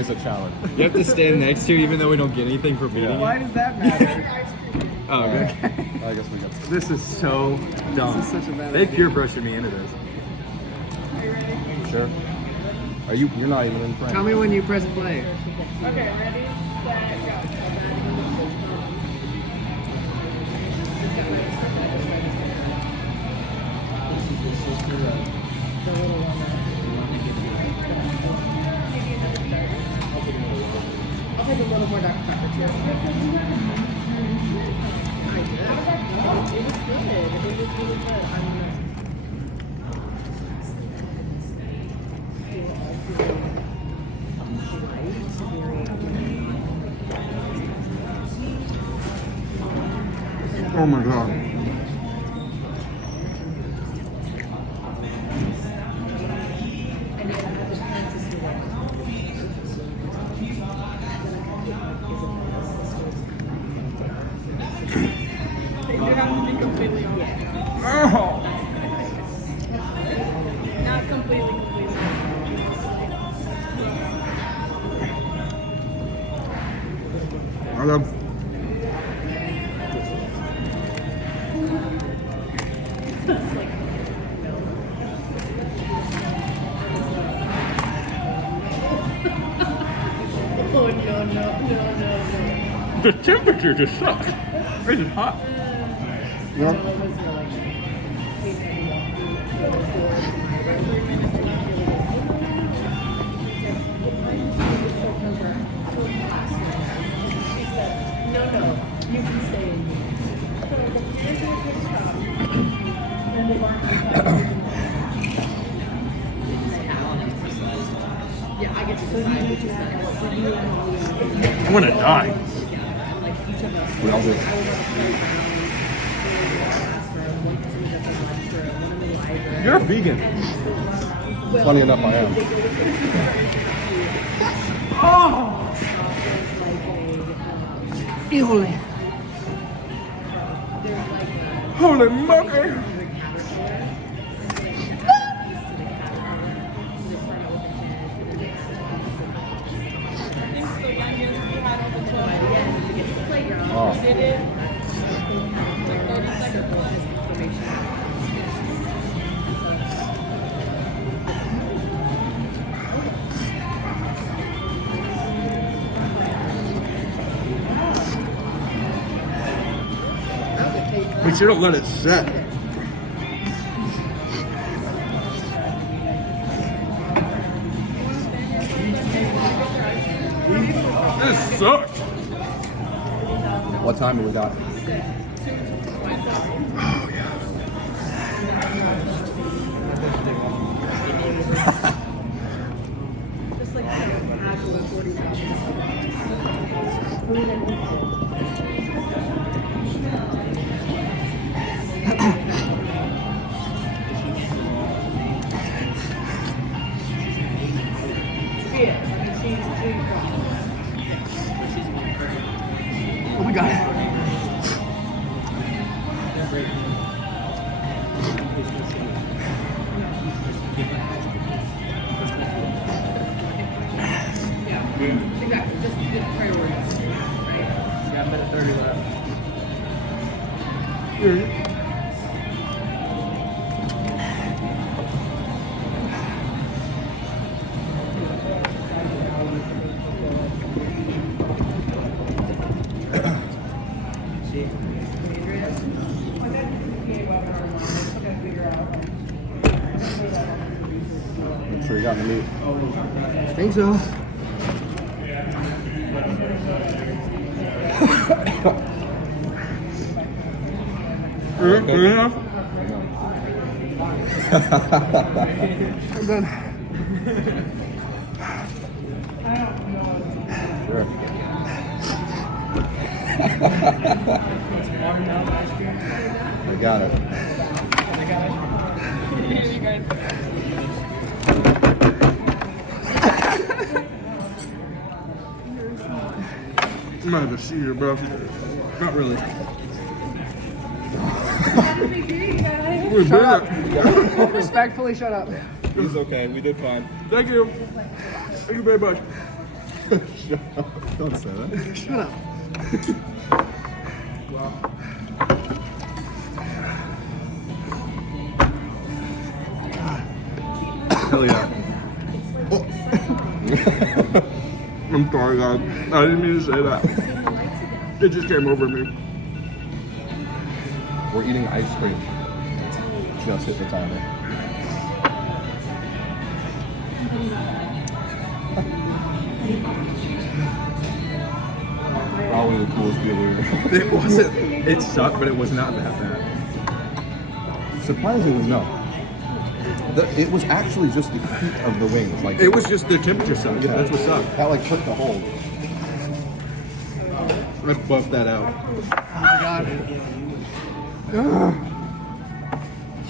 It's a challenge. You have to stand next to even though we don't get anything for beating. Why does that matter? Oh, okay. I guess we got. This is so dumb. This is such a bad They idea. peer pressured me into this. Are you ready? Sure. Are you? You're not even in frame. Tell me when you press play. Okay, ready, set, go. I'll take a little more Dr. Pepper too. It was good. It was really good. Oh my god. You have to be completely honest. Oh. Not completely. I love. Oh, no. The temperature just sucks. This is hot. Yeah. No, you can stay in here. Yeah, I get to decide which is better. I'm gonna die. We all do. You're a vegan. Funny enough, I am. Híjole. Holy monkey! Oh. Did it? Like 30 seconds. We should have let it set. This sucks. What time do we got? Oh yeah. Just like casual 40 Oh my god. Exactly, just the priorities, right? Got a minute 30 left. Make sure you got the meat. I think so. Good enough? I'm done. Sure. I got it. You guys. I'm gonna have a seizure, bro. Not really. We're Shut up. doing it. Respectfully, shut up. He's okay. We did fine. Thank you. Thank you very much. Don't say that. Shut up. Hell yeah. I'm sorry, God. I didn't mean to say that. It just came over me. We're eating ice cream. Just hit the timer. Probably the coolest feeling. It wasn't. It sucked, but it was not that bad. Surprisingly, no. It was actually just the heat of the wings. Like It was just the temperature sucked. Yeah. That's what sucked. that like took the hold. Let's buff that out. Oh my god.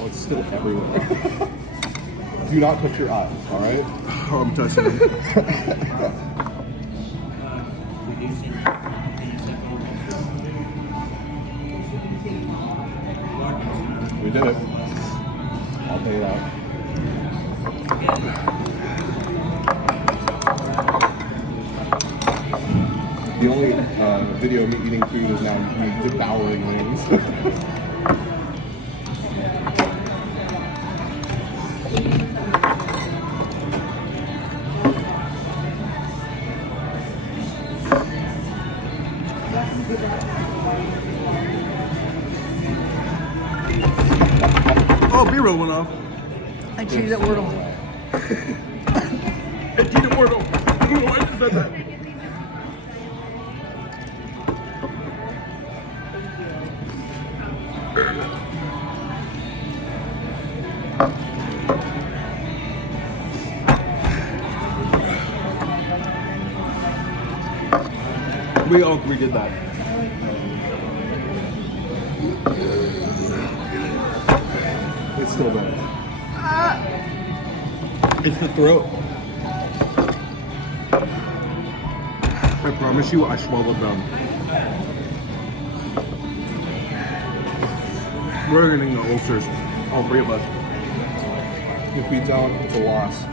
Oh, it's still everywhere. Do not touch your eyes, all right? Oh, I'm touching it. We did it. I'll pay it out. The only video of me eating food is now me devouring wings. Oh, B-roll went off. I changed that wordle. It did a wordle. I don't know why I just said that. We all three did that. It's still there. It's the throat. I promise you, I swallowed them. We're getting the ulcers, all three of us. If we don't, it's a loss.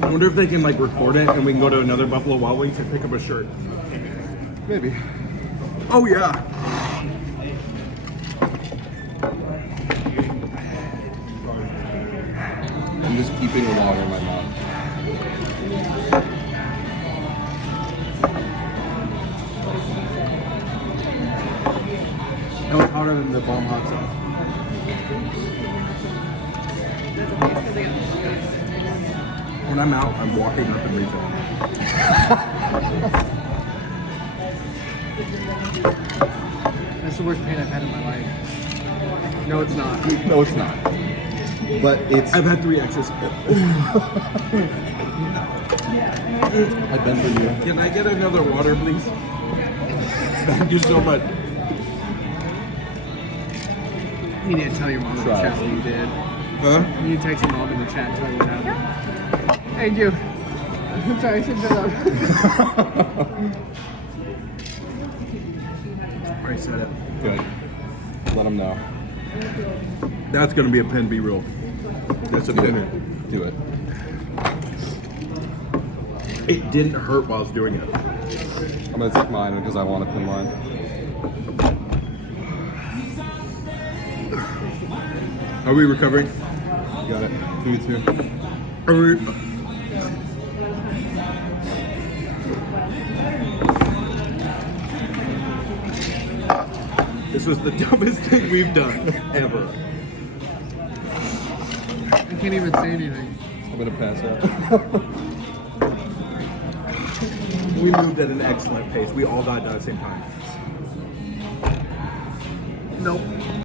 I wonder if they can like record it and we can go to another Buffalo Wild Wings and pick up a shirt. Maybe. Oh yeah. I'm just keeping the water in my mouth. That was hotter than the bomb hot sauce. When I'm out, I'm walking up and refilling. That's the worst pain I've had in my life. No, it's not. No, it's not. But it's. I've had 3 X's. I've been for you. Can I get another water, please? Thank you so much. You need to tell your mom in the Try. chat what you did. Huh? You need to text your mom in the chat and tell her what happened. Thank you. I'm sorry, I said shut up. I said it. Good. Let them know. That's gonna be a pen B roll. That's a pinner. Do it. It didn't hurt while I was doing it. I'm gonna take mine because I want to pin mine. Are we recovering? You got it. 3, 2. Are we? This was the dumbest thing we've done ever. I can't even say anything. I'm gonna pass out. We moved at an excellent pace. We all got done at the same time. Nope.